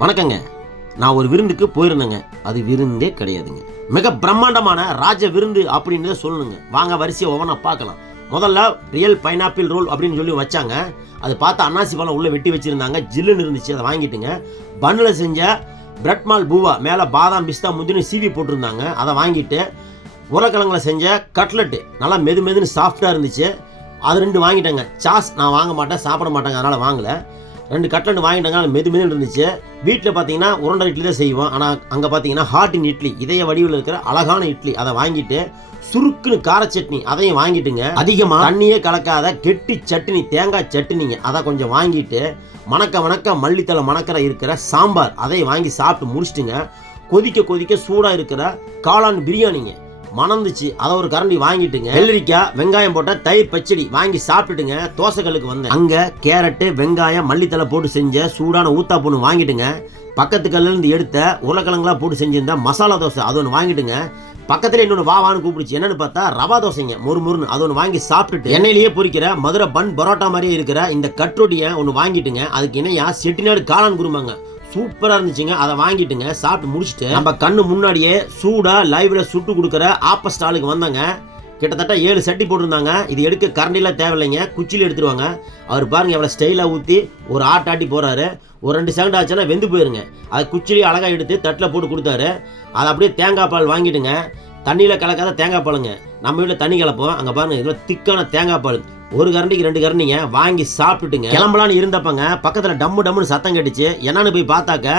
வணக்கங்க. நான் ஒரு விருந்துக்கு போயிருந்தேங்க. அது விருந்தே கிடையாதுங்க. மிக பிரம்மாண்டமான ராஜ விருந்து அப்படின்னு சொல்லணுங்க. வாங்க வரிசையை ஒவ்வொன்றா பார்க்கலாம். முதல்ல ரியல் பைனாப்பிள் ரோல் அப்படின்னு சொல்லி வச்சாங்க. அது பார்த்து அன்னாசி பழம் உள்ளே வெட்டி வச்சுருந்தாங்க. ஜில்லுன்னு இருந்துச்சு அதை வாங்கிட்டுங்க. பன்னில் செஞ்ச பிரெட் மால் பூவா மேலே பாதாம் பிஸ்தா முந்திரி சீவி போட்டிருந்தாங்க. அதை வாங்கிட்டு உருளைக்கிழங்குல செஞ்ச கட்லெட்டு நல்லா மெது மெதுன்னு சாஃப்டாக இருந்துச்சு. அது ரெண்டு வாங்கிட்டேங்க. சாஸ் நான் வாங்க மாட்டேன் சாப்பிட மாட்டேங்க அதனால் வாங்கலை. ரெண்டு கட்லெட் வாங்கிட்டாங்க மெது மெது மெதுன்னு இருந்துச்சு. வீட்டில் பார்த்தீங்கன்னா உருண்டை இட்லி தான் செய்வோம். ஆனால் அங்கே பார்த்தீங்கன்னா ஹாட்டின் இட்லி இதய வடிவில் இருக்கிற அழகான இட்லி அதை வாங்கிட்டு சுருக்குன்னு கார சட்னி அதையும் வாங்கிட்டுங்க. அதிகமாக தண்ணியே கலக்காத கெட்டி சட்னி தேங்காய் சட்னிங்க அதை கொஞ்சம் வாங்கிட்டு மணக்க மணக்க மல்லித்தலை மணக்கிற இருக்கிற சாம்பார் அதையும் வாங்கி சாப்பிட்டு முடிச்சிட்டுங்க. கொதிக்க கொதிக்க சூடாக இருக்கிற காளான் பிரியாணிங்க. மணந்துச்சு. அதை ஒரு கரண்டி வாங்கிட்டுங்க. வெள்ளரிக்காய் வெங்காயம் போட்ட தயிர் பச்சடி வாங்கி சாப்பிட்டுட்டுங்க. தோசைகளுக்கு வந்தேன். அங்க கேரட்டு வெங்காயம் மல்லித்தலை போட்டு செஞ்ச சூடான ஊத்தா பொண்ணு வாங்கிட்டுங்க. பக்கத்து கல்லுல எடுத்த உருளைக்கிழங்குலாம் போட்டு செஞ்சிருந்த மசாலா தோசை அது ஒன்று வாங்கிட்டுங்க. பக்கத்தில் இன்னொன்று வா கூப்பிடுச்சு. என்னன்னு பார்த்தா ரவா தோசைங்க மொறு மொறுன்னு அது ஒன்று வாங்கி சாப்பிட்டுட்டு எண்ணெயிலேயே பொறிக்கிற மதுரை பன் பரோட்டா மாதிரியே இருக்கிற இந்த கட்ரொட்டியை ஒன்று வாங்கிட்டுங்க. அதுக்கு இணையா செட்டிநாடு காளான் குருமாங்க. சூப்பரா இருந்துச்சுங்க. அதை வாங்கிட்டுங்க சாப்பிட்டு முடிச்சுட்டு நம்ம கண்ணு முன்னாடியே சூடா லைவ்ல சுட்டு கொடுக்குற ஆப்ப ஸ்டாலுக்கு வந்தாங்க. கிட்டத்தட்ட ஏழு சட்டி போட்டிருந்தாங்க. இது எடுக்க கரண்டிலாம் தேவையில்லைங்க. குச்சியில் எடுத்துருவாங்க. அவர் பாருங்க எவ்வளோ ஸ்டைலாக ஊற்றி ஒரு ஆட்டாட்டி போகிறாரு ஒரு ரெண்டு செகண்ட் ஆச்சுன்னா வெந்து போயிருங்க. அதை குச்சிலேயே அழகாக எடுத்து தட்டில் போட்டு கொடுத்தாரு. அதை அப்படியே தேங்காய் பால் வாங்கிட்டுங்க. தண்ணியில் கலக்காத தேங்காய் பாலுங்க. நம்ம வீட்டில் தண்ணி கலப்போம். அங்கே பாருங்கள் இதில் திக்கான தேங்காய் பால். ஒரு கரண்டிக்கு ரெண்டு கரண்டிங்க வாங்கி சாப்பிட்டுட்டுங்க. கிளம்பலான்னு இருந்தப்பங்க பக்கத்தில் டம்மு டம்முன்னு சத்தம் கேட்டுச்சு. என்னன்னு போய் பார்த்தாக்க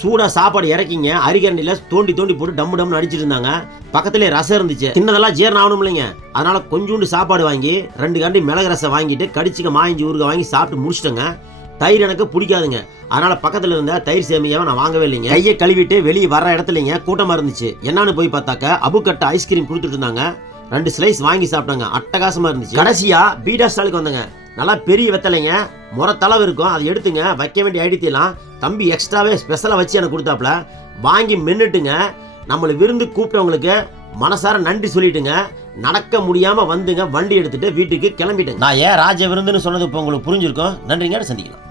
சூடாக சாப்பாடு இறக்கிங்க. அரிகரண்டியில் தோண்டி தோண்டி போட்டு டம்மு டம்னு அடிச்சிட்டு இருந்தாங்க. பக்கத்துலேயே ரசம் இருந்துச்சு. சின்னதெல்லாம் ஜீரணம் ஆகணும் இல்லைங்க அதனால் கொஞ்சோண்டு சாப்பாடு வாங்கி ரெண்டு கரண்டி மிளகு ரசம் வாங்கிட்டு கடிச்சிக்க மாயஞ்சி ஊறுகாய் வாங்கி சாப்பிட்டு முடிச்சிட்டோங்க. தயிர் எனக்கு பிடிக்காதுங்க. அதனால பக்கத்தில் இருந்த தயிர் சேமியாவை நான் வாங்கவே இல்லைங்க. கையை கழுவிட்டு வெளியே வர இடத்துலங்க கூட்டமாக இருந்துச்சு. என்னன்னு போய் பார்த்தாக்க அபுக்கட்ட ஐஸ்கிரீம் கொடுத்துட்டு இருந்தாங்க. ரெண்டு ஸ்லைஸ் வாங்கி சாப்பிட்டாங்க. அட்டகாசமா இருந்துச்சு. கடைசியா பீடா ஸ்டாலுக்கு வந்தாங்க. நல்லா பெரிய வெத்தலைங்க. முறத்தளவு இருக்கும். அதை எடுத்துங்க. வைக்க வேண்டிய ஐடித்திலாம் தம்பி எக்ஸ்ட்ராவே ஸ்பெஷலாக வச்சு எனக்கு கொடுத்தாப்புல. வாங்கி மென்னுட்டுங்க. நம்மளை விருந்து கூப்பிட்டவங்களுக்கு மனசார நன்றி சொல்லிட்டுங்க. நடக்க முடியாம வந்துங்க. வண்டி எடுத்துட்டு வீட்டுக்கு கிளம்பிட்டுங்க. நான் ஏன் ராஜ விருந்துன்னு சொன்னது இப்போ உங்களுக்கு புரிஞ்சிருக்கும்? நன்றிங்க. சந்திக்கலாம்.